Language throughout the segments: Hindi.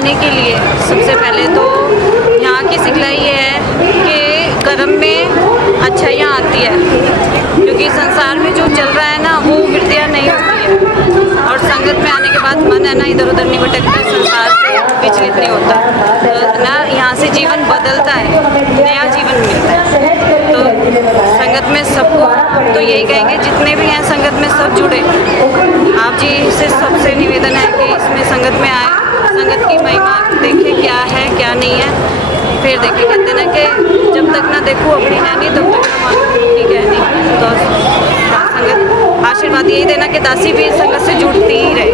आने के लिए सबसे पहले तो यहाँ की सिखलाई ये है कि कर्म में अच्छाइयाँ आती है, क्योंकि संसार में जो चल रहा है ना वो वृत्तियाँ नहीं होती है, और संगत में आने के बाद मन है ना इधर उधर नहीं भटकता, संसार से विचलित नहीं होता, तो ना यहाँ से जीवन बदलता है, नया जीवन मिलता है। तो संगत में सबको तो यही कहेंगे, जितने भी हैं संगत में सब जुड़े। आप जी से सबसे निवेदन है कि इसमें संगत में आए, संगत की महिमा देखें क्या है क्या नहीं है, फिर देखें। कहते ना कि जब तक ना देखो अपनी है नहीं तब तक ना मानो अपनी कह नहीं। तो संगत आशीर्वाद यही देना कि दासी भी संगत से जुड़ती ही रहे।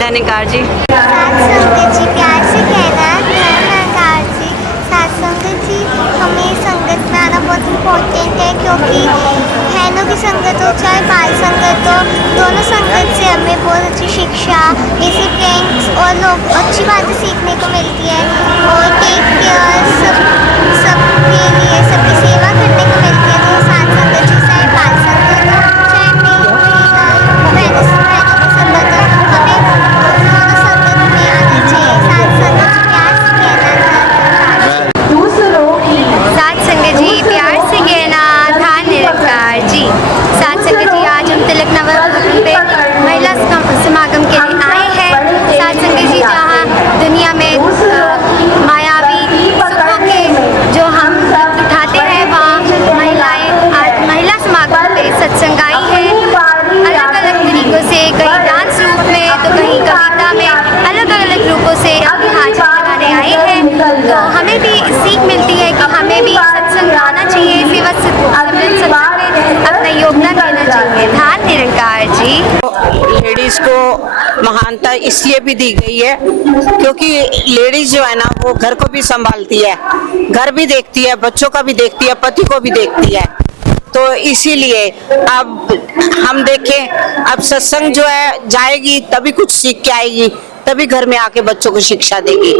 दैनिकार जी संगत जी प्यार से कहना दैनिकार जी। साथ संगत जी हमें संगत में आना बहुत इम्पोर्टेंट है, क्योंकि बहनों की संगत हो चाहे बाल संगत हो, दोनों संगत से हमें बहुत अच्छी शिक्षा, डिसिप्लिन और लोग अच्छी बातें सीखने को मिलती है, और टेक केयर सबके लिए सबकी सेवा करने को मिलती है। तो साथ संगत जी चाहे बाल संगत हो चाहे बहनों की संगत हो, हमें दोनों संगत में आना चाहिए। साथ संगत जी प्यार से कहना साथ संगत जी प्यार से कहना था निरंकार जी। साथ संगत जी आज हम तिलक नवरत्न पे महिला समागम के लिए आए हैं। साथ संगत जी जहाँ दुनिया में मायावी सुखों के जो हम उठाते हैं, वहाँ महिलाएं आज महिला समागम पे सत्संग आई है। अलग अलग तरीकों से, कहीं डांस रूप में तो कहीं कविता में, अलग अलग रूपों से अपनी हाजिरी लगाने आए हैं। तो हमें भी सीख मिलती है कि हमें भी सत्संग आना चाहिए, सेवा सिमरन सत्संग में अपना योगदान देना चाहिए। धान निरंकार जी। लेडीज़ को महानता इसलिए भी दी गई है क्योंकि लेडीज़ जो है ना वो घर को भी संभालती है, घर भी देखती है, बच्चों का भी देखती है, पति को भी देखती है। तो इसीलिए अब हम देखें, अब सत्संग जो है जाएगी तभी कुछ सीख के आएगी, तभी घर में आके बच्चों को शिक्षा देगी।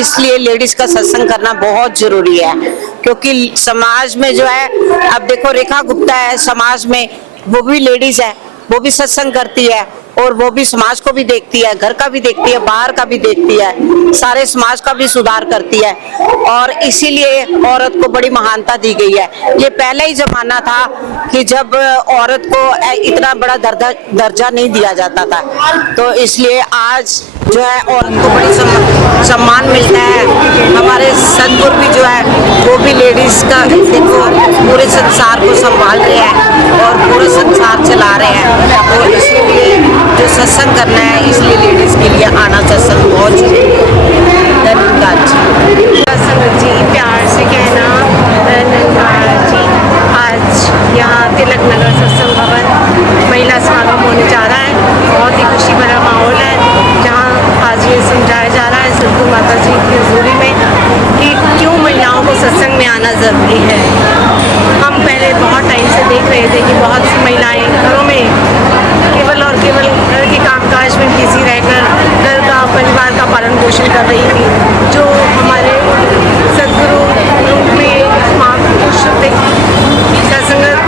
इसलिए लेडीज का सत्संग करना बहुत जरूरी है, क्योंकि समाज में जो है, अब देखो रेखा गुप्ता है समाज में, वो भी लेडीज है, वो भी सत्संग करती है और वो भी समाज को भी देखती है, घर का भी देखती है, बाहर का भी देखती है, सारे समाज का भी सुधार करती है। और इसीलिए औरत को बड़ी महानता दी गई है। ये पहले ही जमाना था कि जब औरत को इतना बड़ा दर्जा नहीं दिया जाता था, तो इसलिए आज जो है औरत को बड़ी सम्मान मिलता है। हमारे सदगुरु भी जो है वो भी लेडीज का देखो पूरे संसार को संभाल रहे हैं और पूरा संसार चला रहे हैं। तो इसलिए जो सत्संग करना है, इसलिए लेडीज के लिए आना सत्संग बहुत जरूरी है। धन्यवाद जी। संगत जी प्यार से कहना धन्यवाद जी। आज यहाँ तिलक नगर सत्संग भवन महिला समागम होने जा रहा है। बहुत ही खुशी भरा माहौल है, जहाँ आज ये समझाया जा रहा है सतगुरु माता जी की हजूरी में कि क्यों महिलाओं को सत्संग में आना ज़रूरी है। हम पहले बहुत टाइम से देख रहे थे कि बहुत सी महिलाएं घरों में केवल और केवल घर के कामकाज में बिजी रहकर घर का परिवार का पालन पोषण कर रही थी, जो हमारे सदगुरु रूप में महापुरुष थे सत्संगत,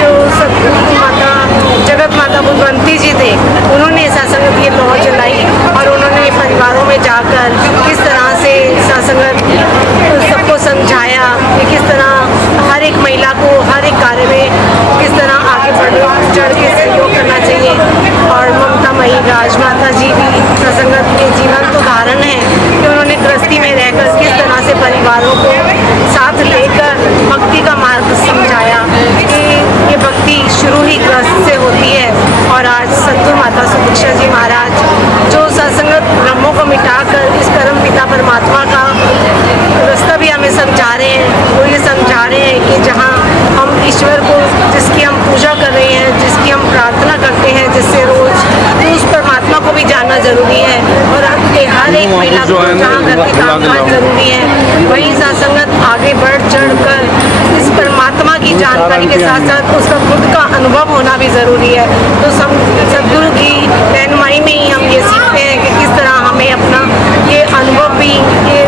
जो सतगुरु माता जगत माता बुद्धवंती जी थे, उन्होंने सत्संगत ये लौ जलाई और उन्होंने परिवारों में जाकर किस तरह से सत्संगत सबको समझाया कि किस तरह हर एक महिला को हर एक कार्य में किस तरह आगे चढ़ के सहयोग करना चाहिए। और ममता मई राजमाता जी भी सत्संगत के जीवंत उदाहरण हैं कि उन्होंने गृहस्थी में रहकर किस तरह से परिवारों को साथ लेकर भक्ति का मार्ग समझाया कि ये भक्ति शुरू ही गृहस्थ से होती है। और आज सतगुरु माता सुदीक्षा जी महाराज जो सत्संगत ब्रह्मों को मिटाकर इस परम पिता परमात्मा का रास्ता भी हमें समझा रहे हैं, वो ये समझा रहे हैं कि जहाँ हम ईश्वर को जिसकी हम पूजा कर रहे हैं, जिसकी हम प्रार्थना करते हैं, जिससे रोज उस परमात्मा को भी जानना जरूरी है। और हर एक महिला को जहाँ घर के कामकाज जरूरी है, वहीं सत्संगत आगे बढ़ चढ़ कर इस परमात्मा की जानकारी के साथ साथ उसका खुद का अनुभव होना भी ज़रूरी है। तो सदगुरु की रहनुमाई में ही हम ये सीखते हैं कि किस तरह हमें अपना ये अनुभव भी ये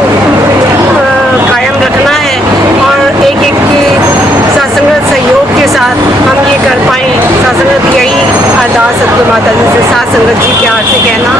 कायम रखना है और एक एक के सत्संगत सहयोग के साथ हम ये कर पाएँ। सत्संगत यही अरदास सतगुरु माता जी से, साथ संगत जी प्यार से कहना।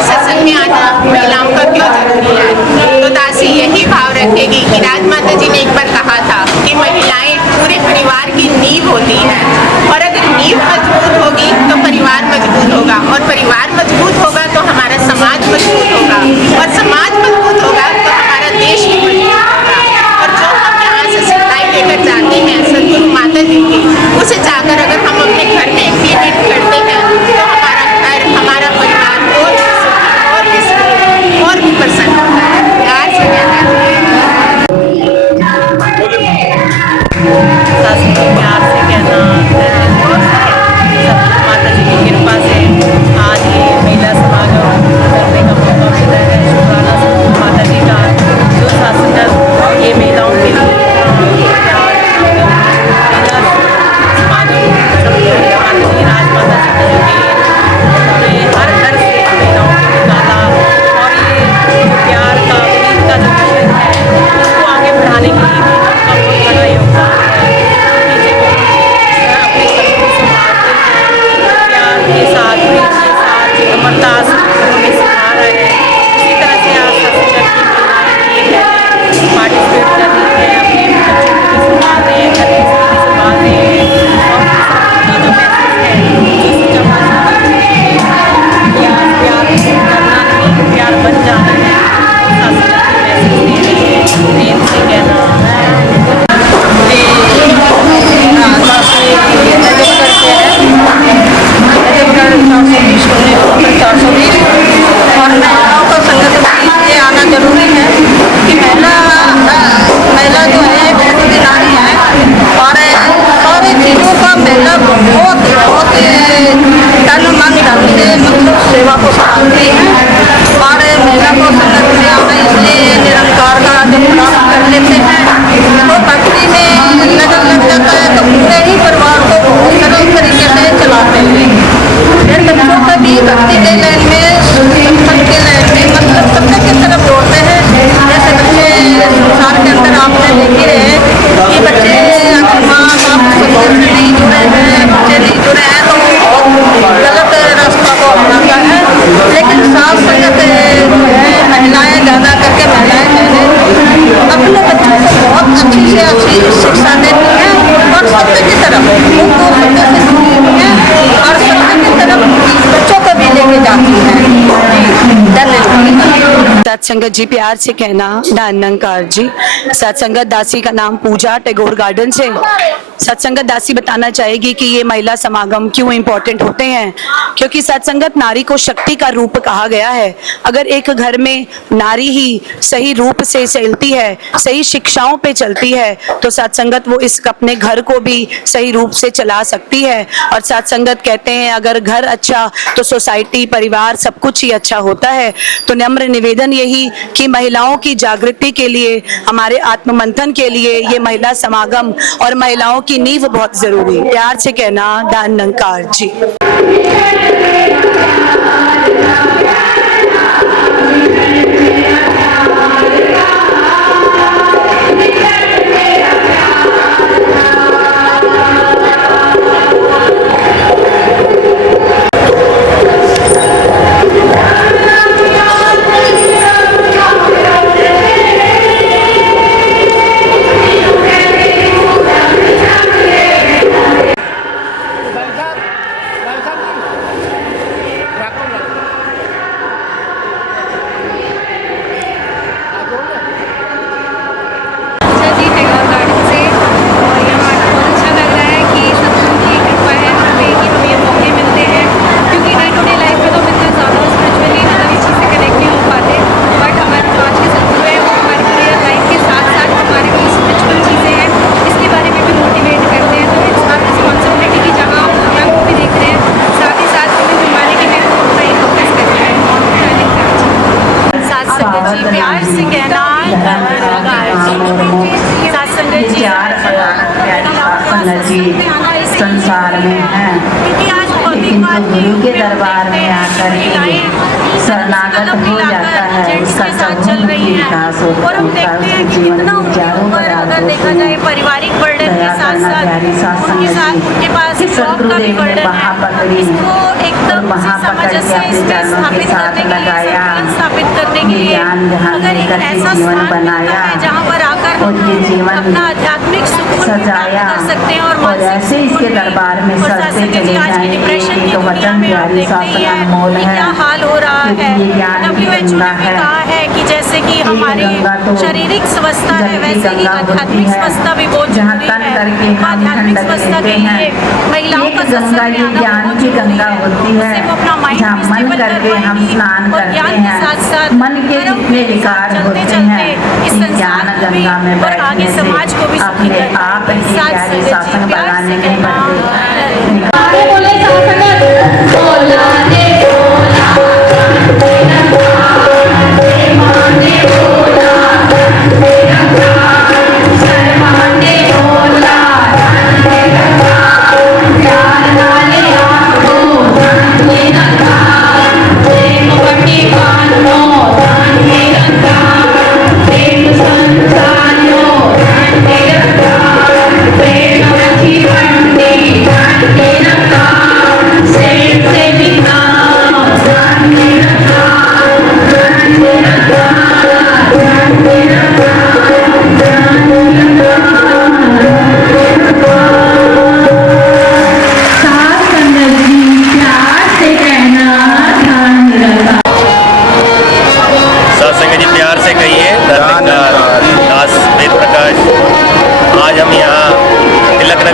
के सत्संग में आना महिलाओं का क्यों जरूरी है। तो दासी यही भाव रखेगी कि राजमाता जी ने एक बार कहा था कि महिलाएं पूरे परिवार की नींव होती है, और अगर नींव मजबूत होगी तो परिवार मजबूत होगा, और परिवार मजबूत होगा तो हमारा समाज मजबूत होगा, और समाज मजबूत होगा तो हमारा देश भी मजबूत होगा। और जो हम यहाँ से सिखाई लेकर जाते हैं सदगुरु माता जी की, उसे जाकर अगर हम अपने घर में इम्प्लीमेंट करते हैं तो हमारा घर, हमारा परिवार और भी सुखी और भी प्रसन्न होता है। प्यार से कहना सास को प्यार से कहना, सतगुरु माता जी की कृपा से आज ये महिला समागम करने का मौका मिला है। शुक्राना सतगुरु माता जी का, जो शासन ये महिलाओं के लिए राजमाता जी ने हर घर से महिलाओं को निकाला, और ये जो प्यार का प्रीत का जो मिशन है इसको आगे बढ़ाने के लिए महिलाओं का बहुत बड़ा योगदान है। अपने घर को संभालते हैं प्यार के साथ, प्रीत के साथ, अमरता हमें सिखा रहा है। इसी तरह से आज सत्संग की महिलाएं ये पार्टिसिपेट कर रही है, अपने बच्चों को भी संभाल रहे हैं, घर की स्थिति संभाल रहे हैं, और का जो मैसेज है जो सच्चा प्यार करना नहीं, प्यार बन जाना है, सत्संग के मैसेज दे रही है। प्रेम से कहना और महिलाओं का संगत में ये आना जरूरी है कि महिला जो है बहुत ही नारी है, और सारी चीज़ों का महिला बहुत तन मन धन से मतलब सेवा को संभालती है। और महिला को संगत में आना इसलिए निरंकार का जब प्राप्त कर लेते हैं तो भक्ति में लगन लग जाता है, तो पूरे ही परिवार को बहुत सरल तरीके से चलाते हैं। फिर बच्चों का भी भक्ति के लाइन में, सत्संग के लाइन में मतलब सत्य की तरफ दौड़ते हैं। जैसे बच्चे संसार के अंदर आपने देखे हैं कि बच्चे अगर माँ बाप से नहीं जुड़े हैं, बच्चे नहीं जुड़े हैं तो बहुत गलत रास्ता को अपनाता है। लेकिन साथ संगत जो है महिलाएं, ज़्यादा करके महिलाएं अपने बच्चों को बहुत अच्छी से अच्छी शिक्षा देती हैं, और सत्य की तरफ उनको सत्य से जुड़ी हुई है, और सत्य की तरफ बच्चों को भी लेके जाती है। धन्यवाद। सत्संगत जी प्यार से कहना निरंकार जी। सत्संगत दासी का नाम पूजा, टैगोर गार्डन से। सत्संगत दासी बताना चाहेगी कि ये महिला समागम क्यों इम्पोर्टेंट होते हैं, क्योंकि सत्संगत नारी को शक्ति का रूप कहा गया है। अगर एक घर में नारी ही सही रूप से चलती है, सही शिक्षाओं पे चलती है, तो सत्संगत वो इस अपने घर को भी सही रूप से चला सकती है। और सत्संगत कहते हैं अगर घर अच्छा तो सोसाइटी, परिवार सब कुछ ही अच्छा होता है। तो नम्र निवेदन यही कि महिलाओं की जागृति के लिए, हमारे आत्ममंथन के लिए ये महिला समागम और महिलाओं की नींव बहुत जरूरी है। प्यार से कहना निरंकार जी। संसार में है, किंतु गुरु के दरबार में आकर शरणागत हो जाता है, उसका सब विकास होता है, उसके जीवन में चारों बराबर देखा जाए पारिवारिक बर्डन के साथ साथ उनके पास शत्रुदेव ने वहाँ पकड़ी और वहाँ पकड़ के अपने चरणों के साथ लगाया। ये ज्ञान ध्यान लेकर के जीवन बनाया और ये जीवन सजाया और ऐसे इसके दरबार में सजते चले जाएंगे। ये तो वचन प्यारी शासन अनमोल है, क्योंकि ये ज्ञान की गंगा है कि जैसे कि हमारी शारीरिक स्वस्थता है वैसे ही आध्यात्मिक स्वस्थता भी बहुत जहाँ जरूरी तन है। करके हम आध्यात्मिक ठंडक स्वस्थता लेते के हैं। लिए महिलाओं का एक गंगा ये ज्ञान की गंगा होती है, जहाँ मन करके हम स्नान करते हैं। मन के जितने विकार होते हैं इस ज्ञान गंगा में बैठने से अपने आप ही प्यारे शासन बनाने में बढ़ते।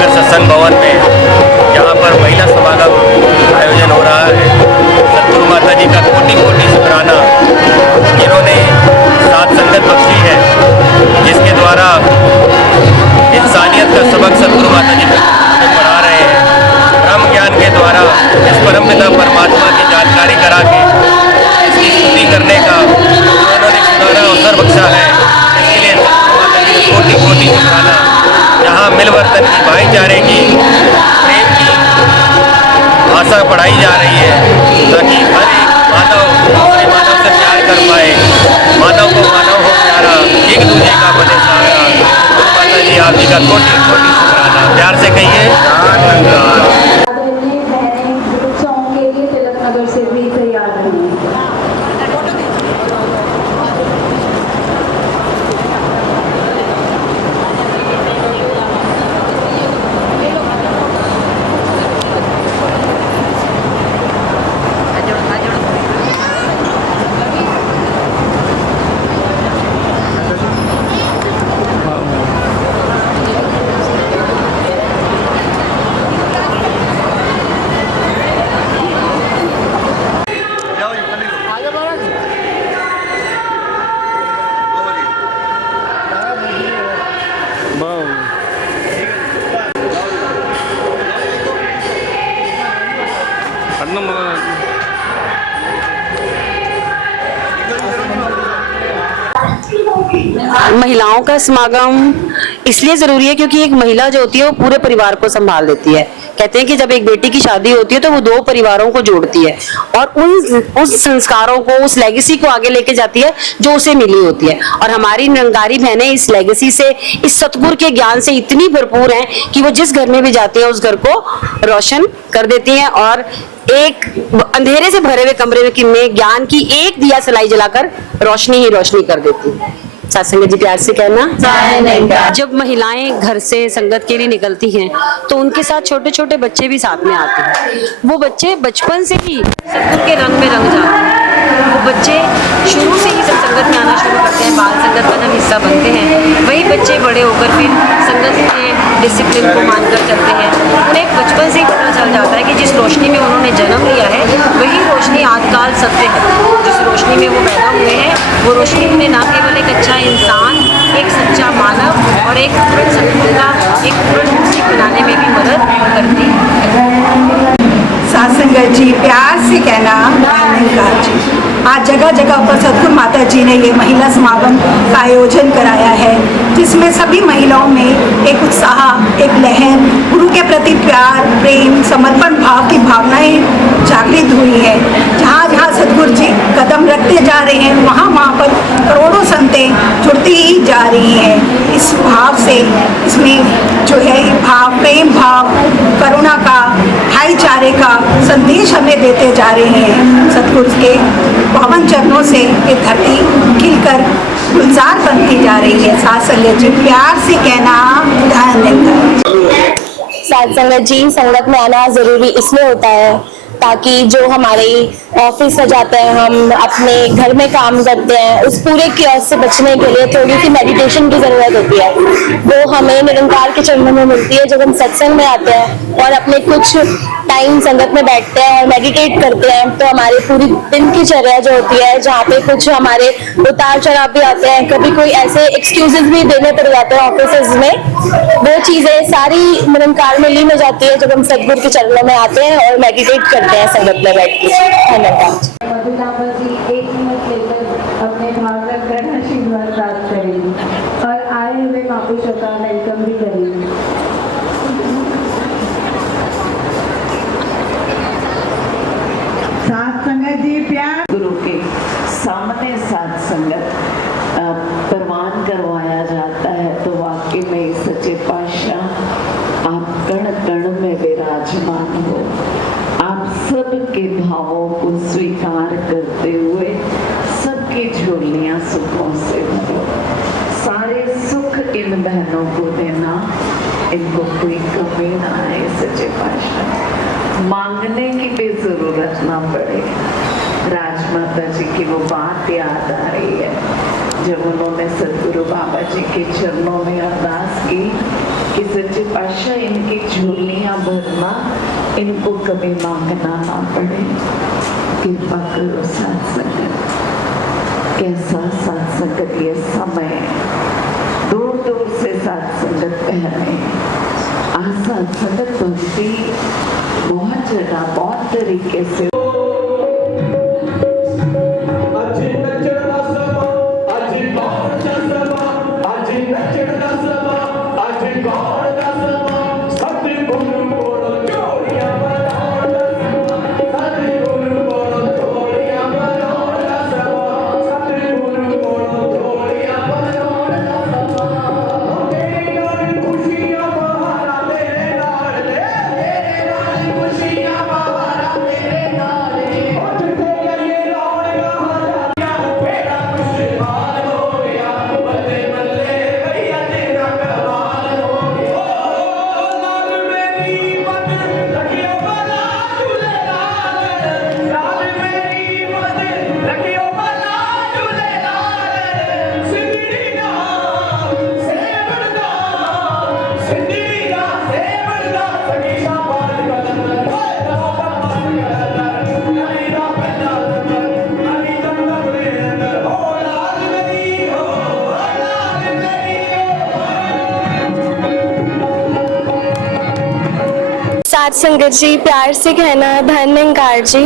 सत्संग भवन में यहाँ पर महिला समागम आयोजन हो रहा है। सतगुरु माता जी का कोटि कोटि शुक्राना, जिन्होंने साथ संगत बख्शी है, जिसके द्वारा इंसानियत का सबक सतगुरु माता जी पढ़ा रहे हैं। ब्रह्म ज्ञान के द्वारा इस परमपिता परमात्मा की जानकारी करा के इसकी स्तुति करने का उन्होंने सुनहरा अवसर बख्शा है। इसके लिए माता जी को कोटि कोटि शुक्राना। जहाँ मिलवर्तन की, भाईचारे की, प्रेम की भाषा पढ़ाई जा रही है, ताकि हर एक मानव दूसरे मानव से प्यार कर पाए, मानव को मानव हो प्यारा, एक दूसरे का बने सहारा। माता जी आप जी का कोटि कोटि शुक्राना। प्यार से कहिए तिलक नगर से भी तैयार रहिए। महिलाओं का समागम इसलिए जरूरी है क्योंकि एक महिला जो होती है वो पूरे परिवार को संभाल देती है। कहते हैं कि जब एक बेटी की शादी होती है तो वो दो परिवारों को जोड़ती है और उस संस्कारों को, उस लेगेसी को आगे लेके जाती है जो उसे मिली होती है। और हमारी निरंकारी बहनें इस लेगेसी से, इस सतगुरु के ज्ञान से इतनी भरपूर हैं कि वो जिस घर में भी जाती है उस घर को रोशन कर देती हैं और एक अंधेरे से भरे हुए कमरे में ज्ञान की एक दिया सलाई जलाकर रोशनी ही रोशनी कर देती है। सत्संग जी प्यार से कहना। जब महिलाएं घर से संगत के लिए निकलती हैं तो उनके साथ छोटे छोटे बच्चे भी साथ में आते हैं। वो बच्चे बचपन से ही सतगुरु के रंग में रंग जाते हैं। वो बच्चे शुरू से ही जब संगत में आना शुरू करते हैं, बाल संगत का जब हिस्सा बनते हैं, वही बच्चे बड़े होकर फिर संगत के डिसिप्लिन को मानकर चलते हैं। उन्हें बचपन से ही पता चल जाता है कि जिस रोशनी में उन्होंने जन्म लिया है वही रोशनी आदकाल सत्य है। जिस रोशनी में वो पैदा हुए हैं वो रोशनी उन्हें न केवल एक अच्छा इंसान, एक सच्चा मानव और एक पूर्ण सतगुरु का एक पूर्ण मुसीक बनाने में भी मदद करती है। सत्संग जी प्यार से कहना धन्यवाद जी। आज जगह जगह पर सतगुरु माता जी ने ये महिला समागम का आयोजन कराया है, जिसमें सभी महिलाओं में एक उत्साह, एक लहर, गुरु के प्रति प्यार, प्रेम, समर्पण भाव की भावनाएं जागृत हुई है। जहाँ जहाँ सतगुरु जी कदम रखते जा रहे हैं वहाँ पर करोड़ों संतें जुड़ती ही जा रही हैं। इस भाव से, इसमें जो है भाव, प्रेम भाव, करुणा का संदेश हमें देते जा रहे हैं। सतगुरु के पावन चरणों से ये धरती खिलकर गुलजार बनती जा रही है। साथ संगत जी प्यार से कहना धन्यवाद। साथ संगत जी, संगत में आना ज़रूरी इसलिए होता है ताकि जो हमारे ऑफिस में जाते हैं, हम अपने घर में काम करते हैं, उस पूरे कियोस्क से बचने के लिए थोड़ी सी मेडिटेशन की ज़रूरत होती है। वो हमें निरंकार के चरणों में मिलती है जब हम सत्संग में आते हैं और अपने कुछ टाइम संगत में बैठते हैं और मेडिटेट करते हैं। तो हमारी पूरी दिन की चर्या जो होती है, जहाँ पे कुछ हमारे उतार चढ़ाव भी आते हैं, कभी कोई ऐसे एक्सक्यूजेस भी देने पड़ जाते हैं ऑफिस में, वो चीज़ें सारी निरंकार में लीन हो जाती है जब हम सतगुरु के चरणों में आते हैं और मेडिटेट करते हैं संगत में बैठ के। धन्यवाद। मधुलापा जी 1 मिनट लेकर अपने भाव रखकर आशीर्वाद प्राप्त करेंगे और आए हुए महापुरुषों का वेलकम भी करेंगे। साथ संगत जी प्यार। गुरु के सामने साथ संगत प्रवान करवाया जाता है तो वाकई में सच्चे पातशाह आप कण कण में विराजमान हो। आप सबके भावों को स्वीकार करते हुए सबकी झोलियां सुखों से भरो। सारे सुख इन बहनों को देना, इनको कोई कमी ना आए सच्चे पातशाह। मांगने की भी जरूरत ना पड़े। राजमाता जी की वो बात याद आ रही है जब उन्होंने सतगुरु बाबा जी के चरणों में अरदास की कि सच्चे पातशाह इनकी झोलियां भरना, इनको कभी मांगना ना पड़े। कृपा करो साथ संगत। कैसा साथ संगत ये समय, दूर दूर से साथ संगत पहने। आज साथ संगत भक्ति बहुत जगह बहुत तरीके से साथ संगत जी प्यार से कहना धन्यकार जी।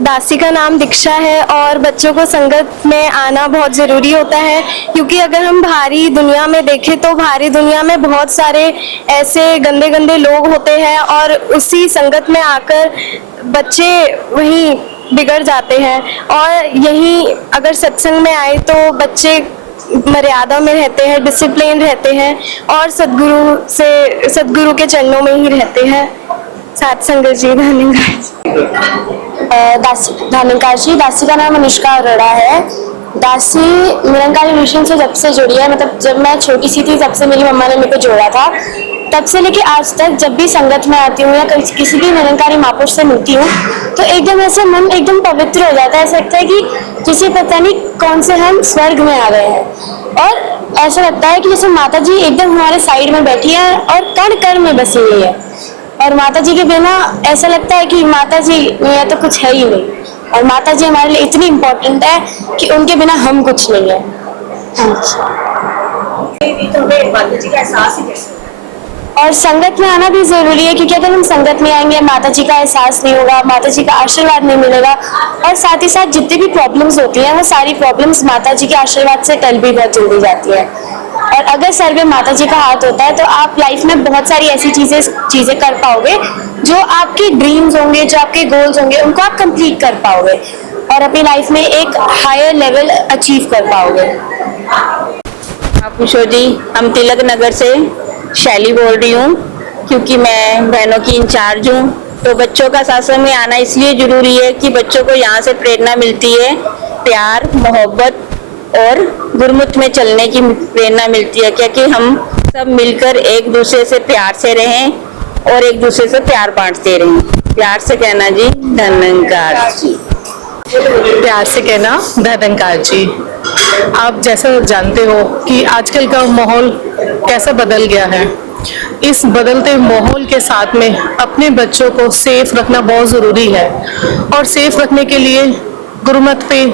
दासी का नाम दीक्षा है और बच्चों को संगत में आना बहुत ज़रूरी होता है, क्योंकि अगर हम बाहरी दुनिया में देखें तो बाहरी दुनिया में बहुत सारे ऐसे गंदे गंदे लोग होते हैं और उसी संगत में आकर बच्चे वहीं बिगड़ जाते हैं। और यहीं अगर सत्संग में आए तो बच्चे मर्यादा में रहते हैं, डिसिप्लिन रहते हैं और सद्गुरु के चरणों में ही रहते हैं। साथ संगत जी धन्यकार जी। दासी का नाम अनुष्का अरोड़ा है। दासी निरंकारी मिशन से जब से जुड़ी है, मतलब जब मैं छोटी सी थी तब से मेरी मम्मा ने मेरे को जोड़ा था। तब से लेके आज तक जब भी संगत में आती हूँ या किसी भी निरंकारी महापुरुष से मिलती हूँ तो एकदम ऐसे मन एकदम पवित्र हो जाता है। ऐसा लगता है कि जिसे पता नहीं कौन से हम स्वर्ग में आ गए हैं। और ऐसा लगता है कि जैसे माता जी एकदम हमारे साइड में बैठी है और कण कण में बसी हुई है। और माता जी के बिना ऐसा लगता है कि माता जी नहीं है तो कुछ है ही नहीं। और माता जी हमारे लिए इतनी इम्पोर्टेंट है कि उनके बिना हम कुछ नहीं है। और संगत में आना भी जरूरी है, क्योंकि अगर हम संगत में आएंगे माता जी का एहसास नहीं होगा, माता जी का आशीर्वाद नहीं मिलेगा। और साथ ही साथ जितनी भी प्रॉब्लम्स होती हैं वो सारी प्रॉब्लम्स माता जी के आशीर्वाद से टल भी बहुत जल्दी जाती है। और अगर सर पे माता जी का हाथ होता है तो आप लाइफ में बहुत सारी ऐसी चीजें कर पाओगे जो आपके ड्रीम्स होंगे, जो आपके गोल्स होंगे, उनको आप कंप्लीट कर पाओगे और अपनी लाइफ में एक हायर लेवल अचीव कर पाओगे। महापुरुषों जी, हम तिलक नगर से शैली बोल रही हूँ, क्योंकि मैं बहनों की इंचार्ज हूँ तो बच्चों का सत्संग में आना इसलिए जरूरी है कि बच्चों को यहाँ से प्रेरणा मिलती है, प्यार, मोहब्बत और गुरमुख में चलने की प्रेरणा मिलती है, क्योंकि हम सब मिलकर एक दूसरे से प्यार से रहें और एक दूसरे से प्यार बांटते रहें। प्यार से कहना जी धन्यकार जी। प्यार से कहना धन्यकार जी। आप जैसा जानते हो कि आजकल का माहौल कैसा बदल गया है। इस बदलते माहौल के साथ में अपने बच्चों को सेफ रखना बहुत ज़रूरी है और सेफ रखने के लिए गुरुमत पे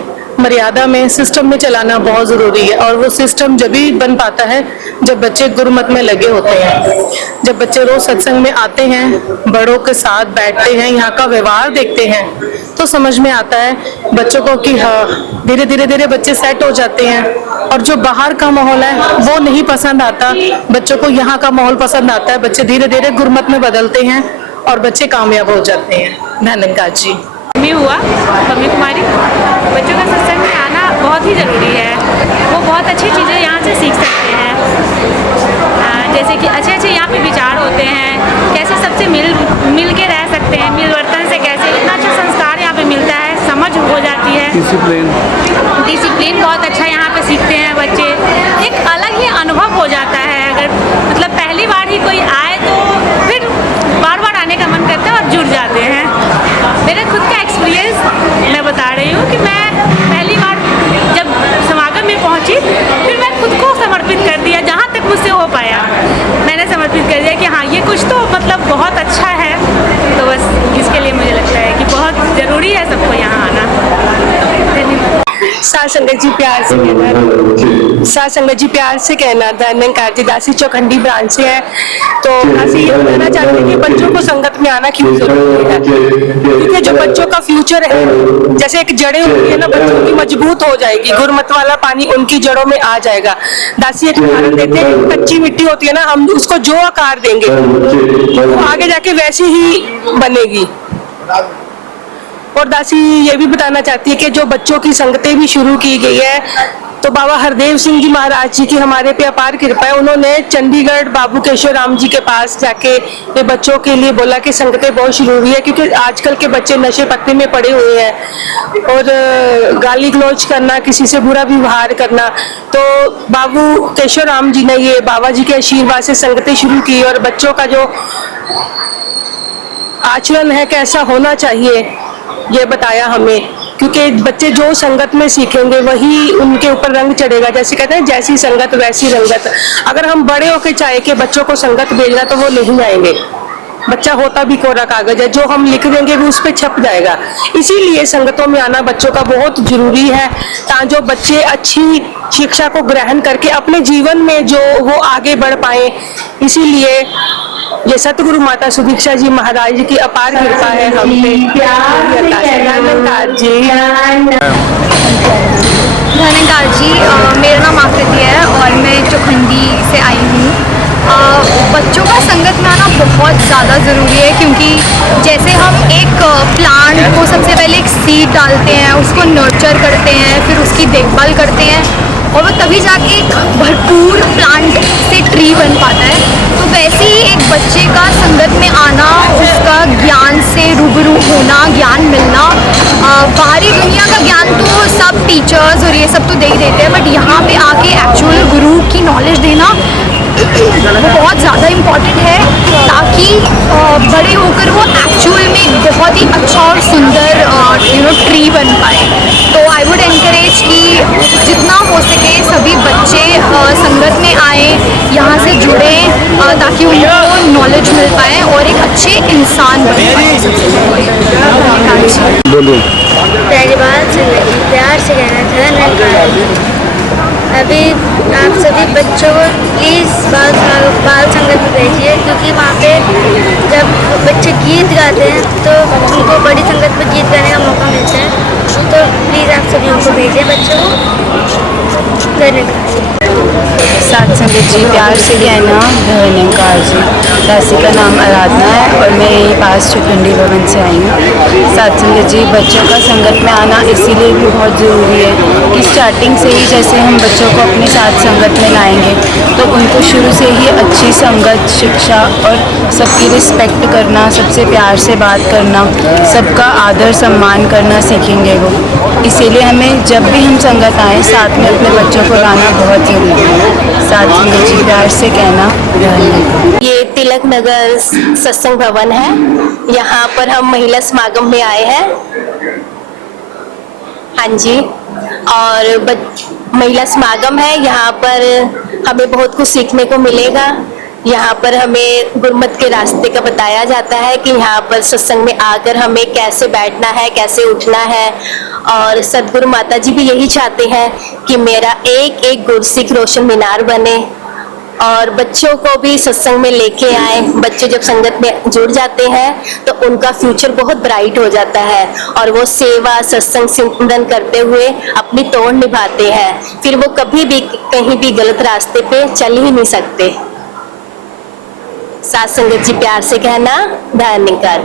मर्यादा में सिस्टम में चलाना बहुत ज़रूरी है। और वो सिस्टम जब भी बन पाता है जब बच्चे गुरुमत में लगे होते हैं, जब बच्चे रोज़ सत्संग में आते हैं, बड़ों के साथ बैठते हैं, यहाँ का व्यवहार देखते हैं, तो समझ में आता है बच्चों को कि हाँ धीरे धीरे बच्चे सेट हो जाते हैं। और जो बाहर का माहौल है वो नहीं पसंद आता, बच्चों को यहाँ का माहौल पसंद आता है। बच्चे धीरे धीरे गुरुमत में बदलते हैं और बच्चे कामयाब हो जाते हैं। धन्यवाद जी। मम्मी हुआ मम्मी कुमारी। बच्चों का सत्संग में आना बहुत ही ज़रूरी है। वो बहुत अच्छी चीज़ें यहाँ से सीख सकते हैं, जैसे कि अच्छे अच्छे यहाँ पे विचार होते हैं, कैसे सबसे मिल के रह सकते हैं, मिलवर्तन से कैसे इतना अच्छा संस्कार यहाँ पे मिलता है, समझ हो जाती है। डिसिप्लिन बहुत अच्छा यहाँ पे सीखते हैं बच्चे। एक अलग ही अनुभव हो जाता है। अगर मतलब पहली बार ही कोई आए तो फिर बार बार आने का मन करता है और जुड़ जाते हैं। मेरा खुद का एक्सपीरियंस मैं बता रही हूँ कि मैं पहली बार जब समागम में पहुँची फिर मैं खुद को समर्पित कर दिया, जहाँ तक मुझसे हो पाया मैंने समर्पित कर दिया कि हाँ ये कुछ तो मतलब बहुत अच्छा है। तो बस इसके लिए मुझे लगता है कि बहुत ज़रूरी है सबको यहाँ आना। धन्यवाद। साथ संगत जी प्यार से कहना, साथ संगत जी प्यार से कहना धन्यकार जी। दासी चौखंडी ब्रांच से है। तो दासी ये बताना चाहते हैं कि बच्चों को संगत में आना क्यों जरूरी है, क्योंकि जो बच्चों का फ्यूचर है, जैसे एक जड़ें होती है ना, बच्चों की मजबूत हो जाएगी, गुरुमत वाला पानी उनकी जड़ों में आ जाएगा। दासी एक उदाहरण देते हैं, कच्ची मिट्टी होती है ना, हम उसको जो आकार देंगे वो आगे जाके वैसी ही बनेगी। और दासी ये भी बताना चाहती है कि जो बच्चों की संगतें भी शुरू की गई है, तो बाबा हरदेव सिंह जी महाराज जी की हमारे पे अपार कृपा है। उन्होंने चंडीगढ़ बाबू केशव राम जी के पास जाके ये बच्चों के लिए बोला कि संगतें बहुत जरूरी है, क्योंकि आजकल के बच्चे नशे पत्ते में पड़े हुए हैं और गाली गलौज करना, किसी से बुरा व्यवहार करना। तो बाबू केशव राम जी ने ये बाबा जी के आशीर्वाद से संगतें शुरू की और बच्चों का जो आचरण है कैसा होना चाहिए ये बताया हमें, क्योंकि बच्चे जो संगत में सीखेंगे वही उनके ऊपर रंग चढ़ेगा। जैसे कहते हैं जैसी संगत वैसी रंगत। अगर हम बड़े होके चाहे कि बच्चों को संगत भेजना तो वो नहीं आएंगे। बच्चा होता भी कोरा कागज है, जो हम लिख देंगे वो उस पर छप जाएगा। इसीलिए संगतों में आना बच्चों का बहुत जरूरी है, ताकि जो बच्चे अच्छी शिक्षा को ग्रहण करके अपने जीवन में जो वो आगे बढ़ पाए। इसीलिए ये सतगुरु माता सुदीक्षा जी महाराज जी की अपार कृपा है हम पे। धन्यकार जी। धन्यकार जी। मेरा नाम आकृति है और मैं चौखंडी से आई हूँ। बच्चों का संगत में आना बहुत ज़्यादा ज़रूरी है, क्योंकि जैसे हम एक प्लांट को सबसे पहले एक सीड डालते हैं, उसको नर्चर करते हैं, फिर उसकी देखभाल करते हैं और वो तभी जाके एक भरपूर प्लांट से ट्री बन पाता है। तो वैसे ही एक बच्चे का संगत में आना, उसका ज्ञान से रूबरू होना, ज्ञान मिलना। बाहरी दुनिया का ज्ञान तो सब टीचर्स और ये सब तो दे ही देते हैं, बट यहाँ पे आके एक्चुअल गुरु की नॉलेज देना वो बहुत ज़्यादा इम्पॉर्टेंट है, ताकि बड़े होकर वो एक्चुअल में एक बहुत ही अच्छा और सुंदर ट्री बन पाए। तो आई वुड एनकरेज कि जितना हो सके सभी बच्चे संगत में आए, यहाँ से जुड़े, ताकि उनको नॉलेज मिल पाए और एक अच्छे इंसान बन पाए। पहली बात प्यार से कहना था। अभी आप सभी बच्चों को प्लीज़ बाल संगत में भेजिए, क्योंकि वहाँ पे जब बच्चे गीत गाते हैं तो उनको बड़ी संगत में गीत गाने का मौका मिलता है। तो प्लीज़ आप सभी उनको भेजिए बच्चों को। धन्यवाद। साथ संगत जी, प्यार से कहना धन्यकार जी। दासी का नाम आराधना है और मैं यही पास चुकंडी भवन से आई हूँ। साथ संगत जी, बच्चों का संगत में आना इसीलिए भी बहुत ज़रूरी है कि स्टार्टिंग से ही जैसे हम बच्चों को अपने साथ संगत में लाएंगे तो उनको शुरू से ही अच्छी संगत, शिक्षा और सबकी रिस्पेक्ट करना, सबसे प्यार से बात करना, सबका आदर सम्मान करना सीखेंगे वो। इसीलिए हमें जब भी हम संगत आए साथ में अपने बच्चों को लाना बहुत ज़रूरी है। साथ संगत जी, प्यार से कहना धन्यकार। ये तिलक नगर सत्संग भवन है। यहाँ पर हम महिला समागम में आए हैं। हाँ जी, और महिला समागम है। यहाँ पर हमें बहुत कुछ सीखने को मिलेगा। यहाँ पर हमें गुरमत के रास्ते का बताया जाता है कि यहाँ पर सत्संग में आकर हमें कैसे बैठना है, कैसे उठना है। और सदगुरु माता जी भी यही चाहते हैं कि मेरा एक एक गुरसिख रोशन मीनार बने और बच्चों को भी सत्संग में लेके आए। बच्चे जब संगत में जुड़ जाते हैं तो उनका फ्यूचर बहुत ब्राइट हो जाता है और वो सेवा, सत्संग, सिमरन करते हुए अपनी तोड़ निभाते हैं। फिर वो कभी भी कहीं भी गलत रास्ते पे चल ही नहीं सकते। साथ संगत जी, प्यार से कहना धन्यकार।